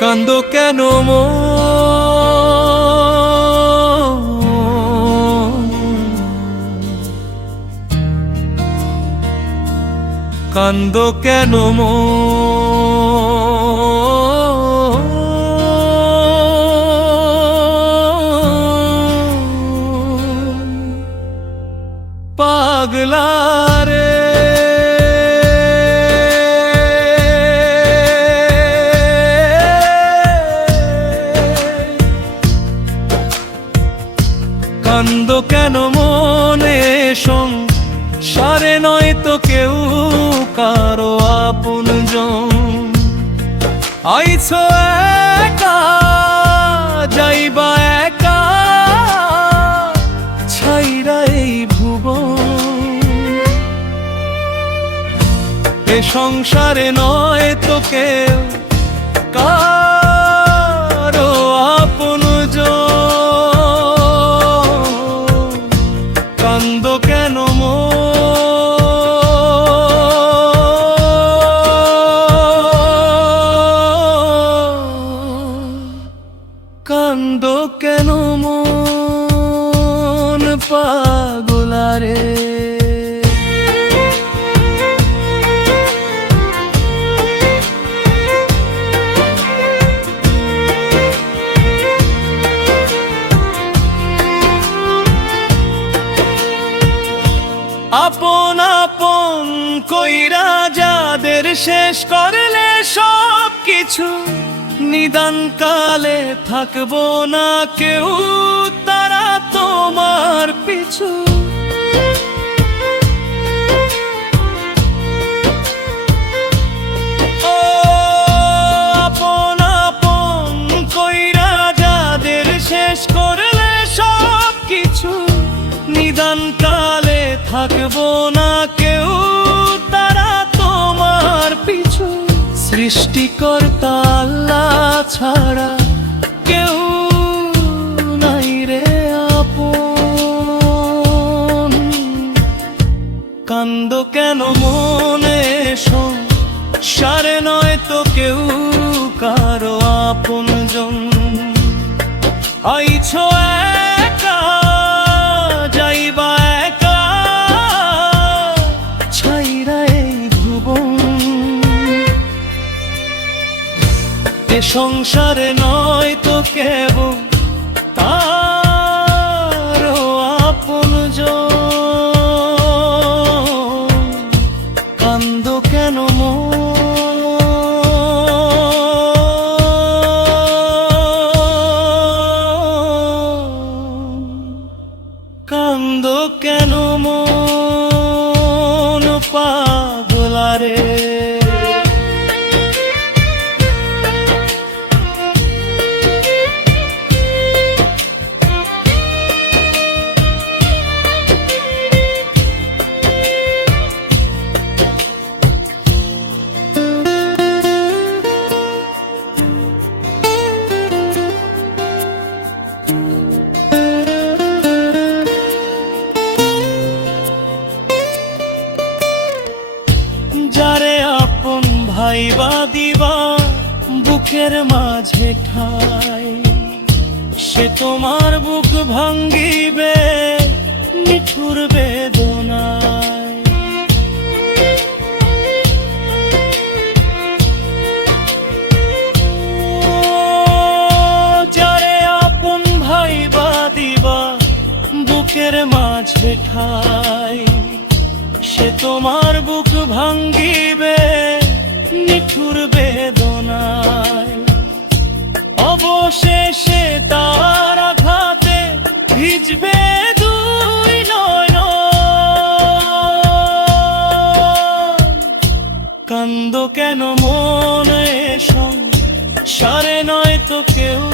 কান্দ কেন মো? কান্দ কেন পাগলা কেন মনে সং সারে নয় তো কেউ কারও আপন আইছ একা, যাইবা একা, ছাইরা এই ভুবন। এ সংসারে নয় তো কেউ পাগলারে। আপন আপন কইরা যাদের শেষ করলে সব কিছু নিদান কালে থাকব না কেউ। তোমার পিছু। শেষ করলে সব কিছু থাকব না কেউ, তারা তোমার পিছু। সৃষ্টিকর্তা আল্লাহ ছাড়া কান্দ কেন মনে সারে নয় তো কেউ কারও আপন জন আইছ একা, যাইবা একা, ছাইরা এই ভুবন। এ সংসারে নয় তো কেবল কান্দ কেন কান্দ কেন মন? বুকের মাঝে ঠাই, সে তোমার বুক ভাঙ্গিবে নিঠুর বেদনায়। যারে আপন ভাই বা দিবা বুকের মাঝে ঠাই, সে তোমার বুক ভাঙ্গিবে নিঠুর তার আঘাতে ভিজবে দুই নয়ন। কান্দ কেন মনে সারে নয় তো কেউ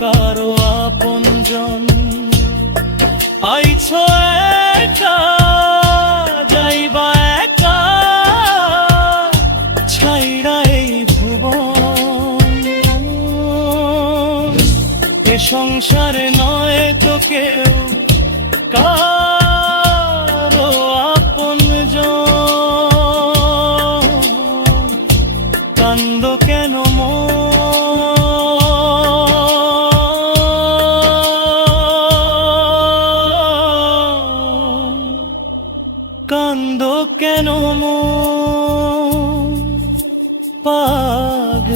কারও আপন জন আইছ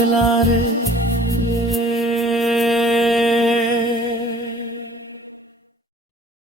আসলা রে